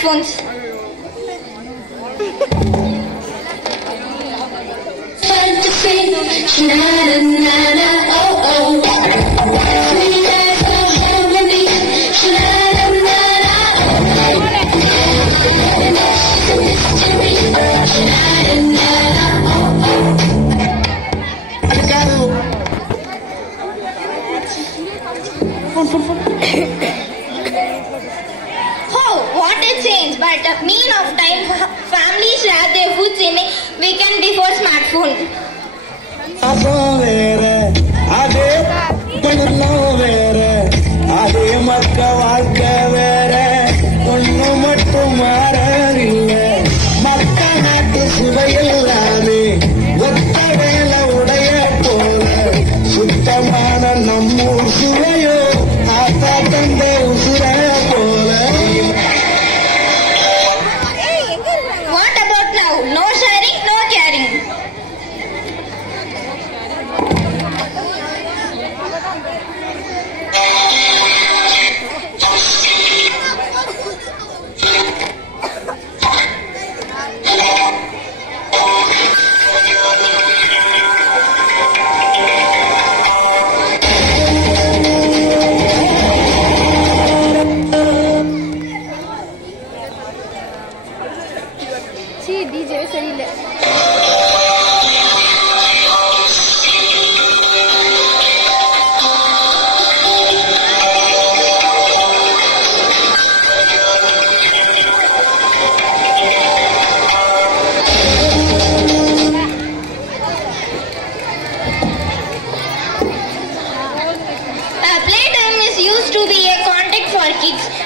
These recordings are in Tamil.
smartphones. What a change, but a mean of time families share their foods in a weekend before smartphone.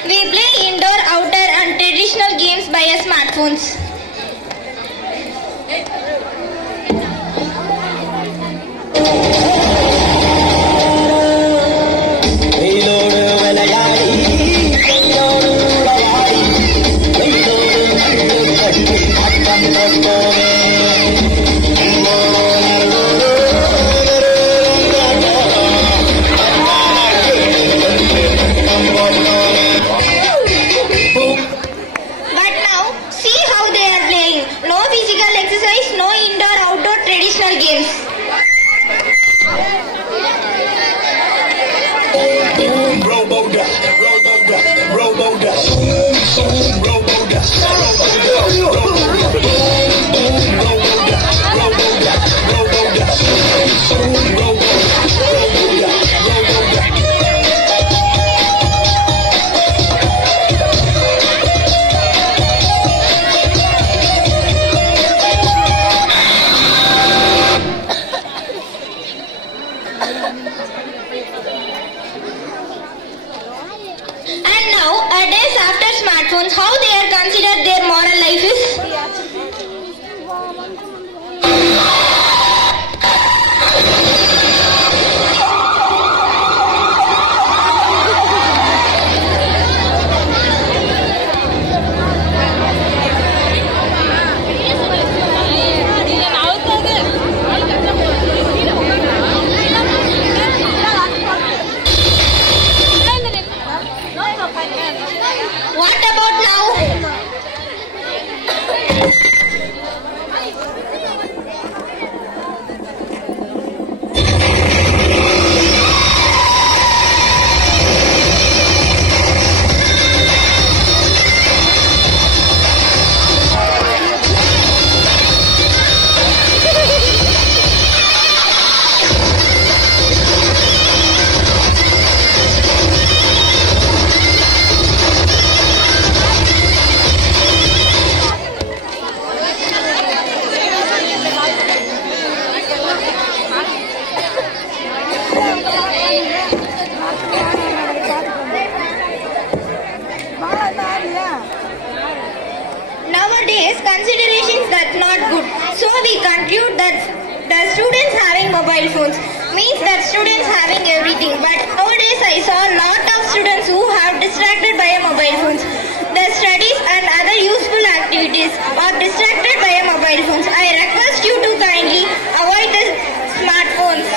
We play indoor, outdoor and traditional games via smartphones. How they are considered their modern life is? What about now? Nowadays, considerations that's not good. So we conclude that the students having mobile phones means that students having everything. But nowadays I saw a lot of students who have distracted by mobile phones. Their studies and other useful activities are distracted by mobile phones. I request you to kindly avoid the smartphones.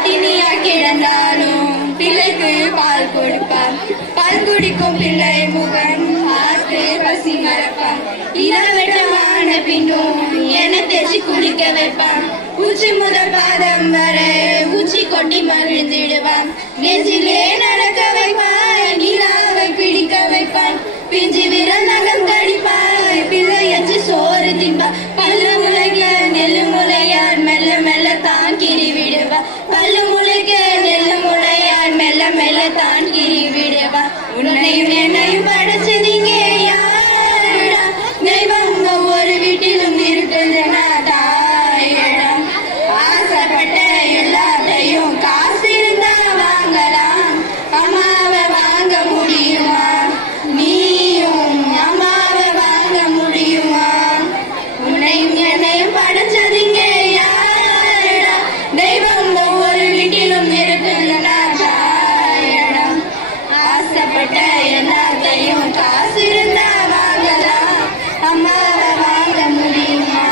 பட்டினியா கிடந்தாலும் பிள்ளைக்கு பால் கொடுப்பார். பால் குடிக்கும் பிள்ளை முகன் பார்த்து பசி மறப்பான். இளவட்டமான பின்னும் என தேய்ச்சி குடிக்க வைப்பான். உச்சி முதல் பாதம் வரை உச்சி கொட்டி மகிழ்ந்திடுவான். நெஞ்சிலே நடக்க வைப்பான், நிலாவை பிடிக்க வைப்பான். பிஞ்சு விரல் நகம் கடிப்பான், பிள்ளை எச்சு சோறு திம்பான். பல்லு முளைக்க நெல்லு முளையார் மெல்ல மெல்ல தான் கிரி விடுவான். பல்லு முளைக்க நெல்லு முளையார் மெல்ல மெல்ல தான் கிரி விடுவான். உன்னையும் என்னையும் படைச்சதீங்க யாருடா, தெய்வம் ஒவ்வொரு வீட்டிலும் இருக்குதுன்னா தாயிடம். ஆசைப்பட்ட எல்லாத்தையும் காசு இருந்தா வாங்கலாம், அம்மாவை வாங்க முடியுமா? நீயும் அம்மாவை வாங்க முடியுமா? உன்னையும் என்னையும் படைச்சதீங்க யாருடா, தெய்வம் ஒவ்வொரு வீட்டிலும் இருக்குதுன்னா தாயிடம். ஆசைப்பட்ட எல்லாத்தையும் காசு இருந்தா வாங்கலாம், அம்மாவை வாங்க முடியுமா?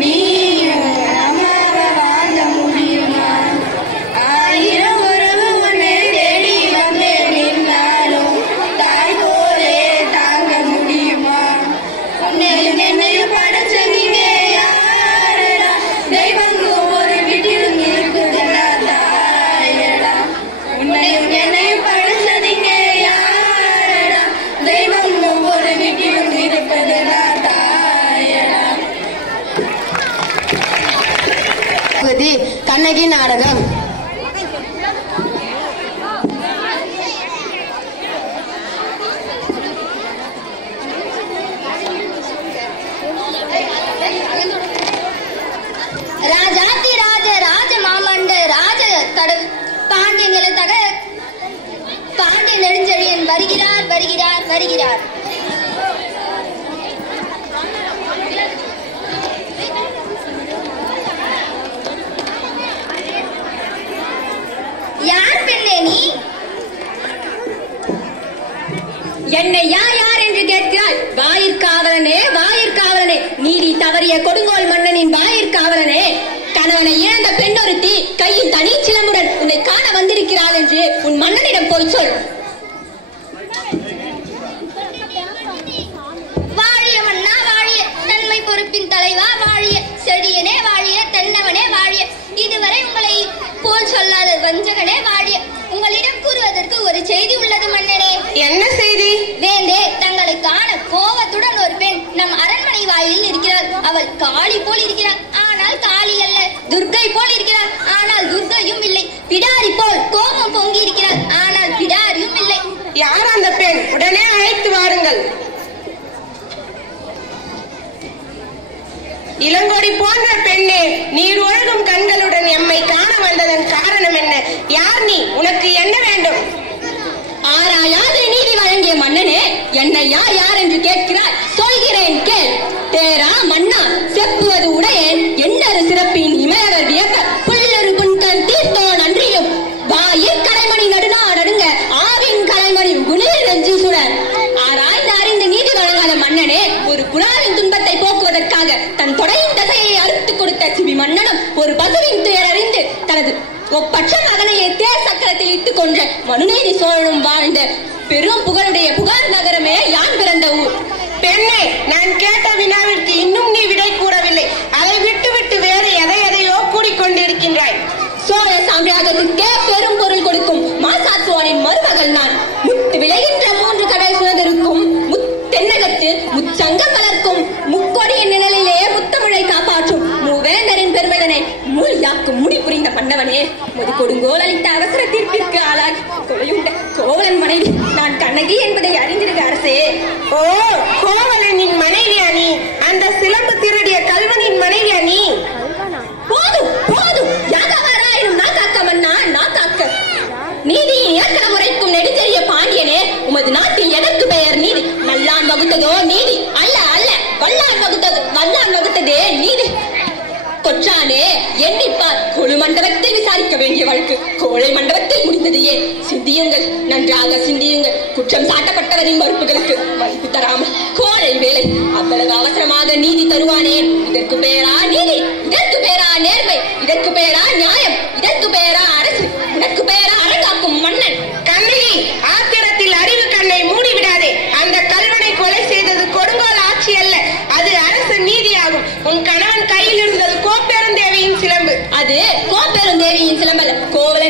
நீயும் அம்மாவை வாங்க முடியுமா? ஆயிரம் உறவு ஒன்று தேடி வந்து நின்னாலும் தாய் போலே தாங்க முடியுமா? உன்னையும் என்னையும் படைச்சதீங்க யாருடா, தெய்வம் ஒவ்வொரு வீட்டிலும் இருக்குதுடா தாயடா. உன்னையும் என்னையும் படைச்சதீங்க யாருடா, தெய்வம் ஒவ்வொரு வீட்டிலும் இருப்பதுடா தாயடா. கண்ணகி நாடகம். ராஜாத்தி ராஜ ராஜ மாமண்ட ராஜ கடல் பாண்டிய நிலத்தக பாண்டிய நெடுஞ்செழியன் வருகிறார் வருகிறார் வருகிறார். யார் பெண்ணே நீ? என்னை யார் யார் என்று கேட்கிறாய்? வாயிற்காவலனே வாயிற்காவலனே, நீதி தவறிய கொடுங்கோல் மன்னனின் வாயிற்காவலனே. கணவனை இழந்த பெண்ணொருத்தி கையில் தனி சிலம்புடன் உன்னை காண வந்திருக்கிறாள் என்று உன் மன்னனிடம் போய் சொல். வாழிய மன்னா வாழிய, தன்மை பொறுப்பின் தலைவா வாழிய, செடியனே வாழிய, தென்னவனே வாழிய, இதுவரை உங்களை போல் சொல்லாத வஞ்சகனே வாழிய. உங்களிடம் கூறுவதற்கு ஒரு செய்தி உள்ளது மன்னனே. என்ன செய்தி? வேந்தே, தங்களை காண கோவத்துடன் ஒரு பெண் நம் அரண்மனை வாயிலில் இருக்கிறார். அவள் காளி போல் இருக்கிறார், ஆனால் காளி அல்ல. துர்கை போல் இருக்கிறார், ஆனால் துர்கையும் இல்லை. பிடாரி போல் கோபம் பொங்கி இருக்கிறார், ஆனால் பிடாரியும் இல்லை. யார் அந்த பெண்? உடனே அழைத்து வாருங்கள். இளங்கோடி போன்ற பெண்ணே, நீர் ஒழுகும் கண்களுடன் எம்மை காண வந்ததன் காரணம் என்ன? யார் நீ? உனக்கு என்ன வேண்டும்? ஆராயாது நீதி வழங்கிய மன்னனே, என்னை யார் யார் என்று கேட்கிறாய்? சொல்கிறேன் கேள். தேரா மன்னா, செப்புவது உடையேன் என்னொரு சிறப்பின் இமையவர் வியக்க புல்லொரு புண்கண் தீர்த்தோன் அன்றியும் வாயிற் கலைமணி நடுநா நடுங்க ஆவின் கலைமணி குளிர் நெஞ்சு சுடர். ஆராய்ந்து அறிந்து நீதி வழங்காத மன்னனே, ஒரு புறாவின் துன்பத்தை போக்குவதற்காக தன் தொடையின் தசையை அறுத்துக் கொடுத்த சிவி மன்னனும் ஒரு பசுவின் துயர் அறிந்து தனது ஒப்பற்ற மகனையை தேர் சக்கரத்தில் இட்டுக் கொன்ற மனுநீதி சோழனும் வாழ்ந்த பெரும் புகழுடைய புகார் நகரமே யான் பிறந்த ஊர். பெண்ணே, நான் கேட்ட வினாவிற்கு இன்னும் நீ விடை கூறவில்லை. அதை விட்டு விட்டு வேறு எதையோ கூறிக்கொண்டிருக்கின்றாய். சோழ சாம்ராஜ்யத்திற்கே பெரும் பொருள் கொடுக்கும் மாசாத்துவானின் மருமகள் நான். முத்து விளைகின்ற 3 கடல் சுழந்திருக்கும் தென்னகத்து முச்சங்கம் வளர்க்கும் முக்கொடியின் நிழலிலே முத்தமிழை காப்பாற்றும் மூவேந்தரின் பெருமைதனை மூலியாக்கும் முடி புரிந்த பண்ணவனே, முது கொடுங்கோல் அளித்த அவசர தீர்ப்பிற்கு ஆளாகி கொலையுண்ட கோவலன் மனைவி நான் கண்ணகி என்பதை அறிந்திருக்க அரசே. ஓ, கோவலனின் மனைவியா நீ? அந்த சிலம்பு திருடிய கல்வனின் மனைவியா நீ? போதும் போதும், யாகவாராயினும் நான் காக்க மன்னா, நான் காக்க. நீதியின் இயற்கை முறைக்கும் நெடுஞ்செறிய பாண்டியனே, உமது நாட்டில் எதற்கு பெயர் நீதி? நல்லான் வகுத்ததோ நீதி அல்ல அல்ல, வல்லான் வகுத்ததே நீதி. கொற்றானே, எண்ணிப்பார். கொழு மண்டபத்தில் விசாரிக்க வேண்டிய வழக்கு கோழை மண்டபத்தில் முடிந்தது ஏன்? சிந்தியுங்கள், நன்றாக சிந்தியுங்கள். குற்றம் சாட்டப்பட்டவரின் மறுப்புகளுக்கு மதிப்பு தராமல் கோழை வேலை. அவ்வளவு அவசரமாக நீதி தருவானேன்? இதற்கு பெயரா நீதி? இதற்கு பெயரா நேர்மை? இதற்கு பெயரா நியாயம்? இதற்கு பெயரா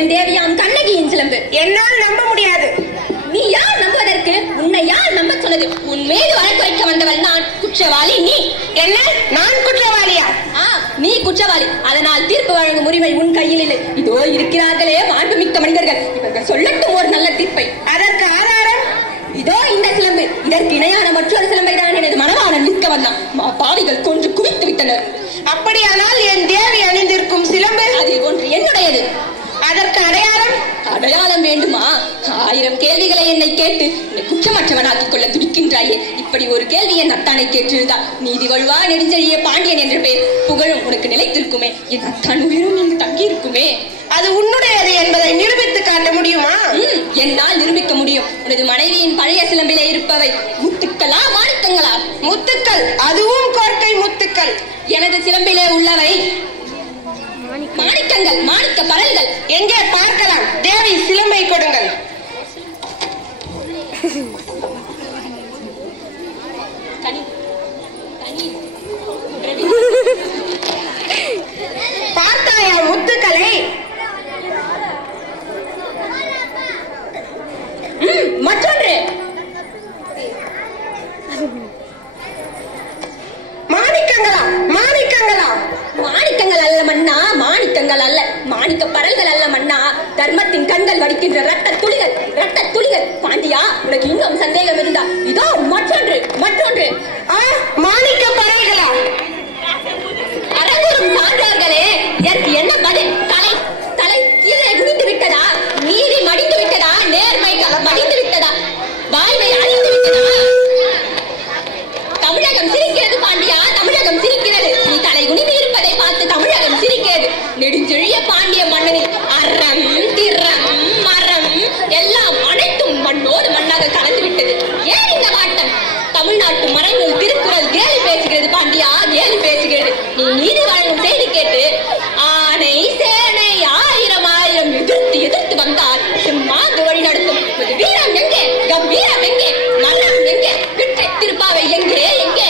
என் தேவியாம் கண்ணகியின் சிலம்பு. என்னால் நம்ப முடியாது. நீ யார் நம்புவதற்கு? உன்னை யார் நம்ப சொன்னது? உன் மீது வழக்கு வைக்க வந்தவள் நான். குற்றவாளி நீ. என்ன? நான் குற்றவாளியா? நீ குற்றவாளி. அதனால் தீர்ப்பு வழங்கும் உரிமை உன் கையில் இல்லை. இதோ இருக்கிறார்களே மாண்புமிக்க மனிதர்கள், இவர்கள் சொல்லட்டும் ஒரு நல்ல தீர்ப்பை. அதற்கு ஆதாரம் இதோ இந்த சிலம்பு. இதற்கு இணையான மற்றொரு சிலம்பை தான் எனது மனவாளன் நிற்க வந்தான். பாவிகள் கொன்று குவித்து விட்டனர். அப்படியானால் என் தேவி அணிந்திருக்கும் சிலம்பு அதில் ஒன்று என்னுடையது. அதற்கு அடையாளம்? அடையாளம் வேண்டுமா? 1000 கேள்விகளை என்னை கேட்டு என்னை குற்றமற்றவனாக்கிக் கொள்ள துடிக்கின்றாயே. இப்படி ஒரு கேள்வி என் அத்தானை கேட்டிருந்தால் நீதி வழுவா நெடுஞ்செழிய பாண்டியன் என்ற பெயர் புகழும் உனக்கு நிலைத்திருக்குமே. என் அத்தான் உயிரும் இங்கு தங்கியிருக்குமே. அது உன்னுடையது என்பதை நிரூபித்து காட்ட முடியுமா? என்னால் நிரூபிக்க முடியும். உனது மனைவியின் பழைய சிலம்பிலே இருப்பவை முத்துக்களா மாணிக்கங்களா? முத்துக்கள், அதுவும் கோர்க்கை முத்துக்கள். எனது சிலம்பிலே உள்ளவை மாணிக்கங்கள், மாணிக்க பரல்கள். எங்கே பார்க்கலாம்? தேவி சிலம்பை கொடுங்கள். பார்த்தாயா முத்துக்களை? மற்றொன்று மாணிக்கங்களா? மாணிக்கங்களா? மாணிக்கங்கள் அல்ல மன்னா, மாணிக்கங்கள் அல்ல. மாணிக்க பரல்கள் அல்ல மன்னா. தர்மத்தின் கண்கள் வடிக்கின்ற ரத்த துளிகள், ரத்த துளிகள். பாண்டியா, உனக்கு இன்னும் சந்தேகம் இருந்தா இதோ மற்றொன்று, மற்றொன்று. மாணிக்க பரல்களா? அரங்குறும் சான்றோர்களே, இதற்கு என்ன பதில்? தலை தலை கீழே குனிந்து விட்டதா? நீதி மடிந்து விட்டதா? நேர்மை மடிந்து விட்டதா? வாழ்வை அழிந்து விட்டதா? தமிழகம் சிரிக்கிறது பாண்டியா, தமிழகம் சிரிக்கிறது. நீ தலை குனிந்து இருப்பதை பார்த்து தமிழகம் சிரிக்கிறது. நெடுஞ்செழிய பாண்டிய மன்னனில் அறம், திறம், மரம் எல்லாம் அனைத்தும் மண்ணோடு மண்ணாக கலந்து விட்டது. ஏன் இந்த வாட்டம்? தமிழ்நாட்டு மரங்கள் திருக்குறள் கேலி பேசுகிறது பாண்டியா, கேலி பேசுகிறது. நீ நீதி வழங்கும் செய்தி கேட்டு ஆனை சேனை 1000 எதிர்த்து எதிர்த்து வந்தால் சிம்மாந்து வழி நடத்தும். வீரம் எங்கே? கம்பீரம் எங்கே? மரம் எங்கே? கிட்டை திருப்பாவை எங்கே? எங்கே?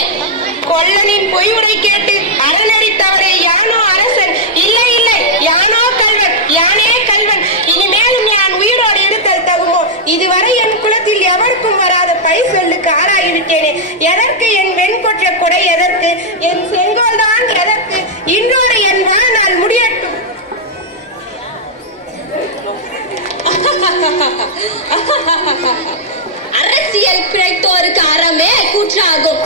கொல்லனின் பொய் உரை கேட்டு அறநடித்தவரே யானோ அரசன், இல்லை இல்லை யானோ கல்வன், யானே கல்வன். இனிமேலும் நான் உயிரோடு எடுத்தல் தகுமோ? இதுவரை என் குலத்தில் எவருக்கும் வராத பை சொல்லுக்கு ஆளாகிவிட்டேனே. எதற்கு என் வெண்கொற்ற கொடை? எதற்கு என் செங்கோல் தான்? எதற்கு இன்றோடு என் வாழ்நாள் முடியட்டும். அரசியல் பிழைத்தோருக்கு அறமே கூற்றாகும்.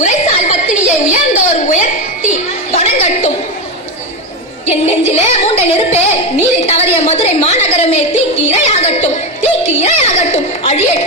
உரைசால் பத்தினியை உயர்ந்தோர் உயர்த்தி வணங்கட்டும். என் நெஞ்சிலே மூண்ட நெருப்பே, நீதி தவறிய மதுரை மாநகரமே தீக்கு இரையாகட்டும், தீக்கு இரையாகட்டும். அழியட்டும்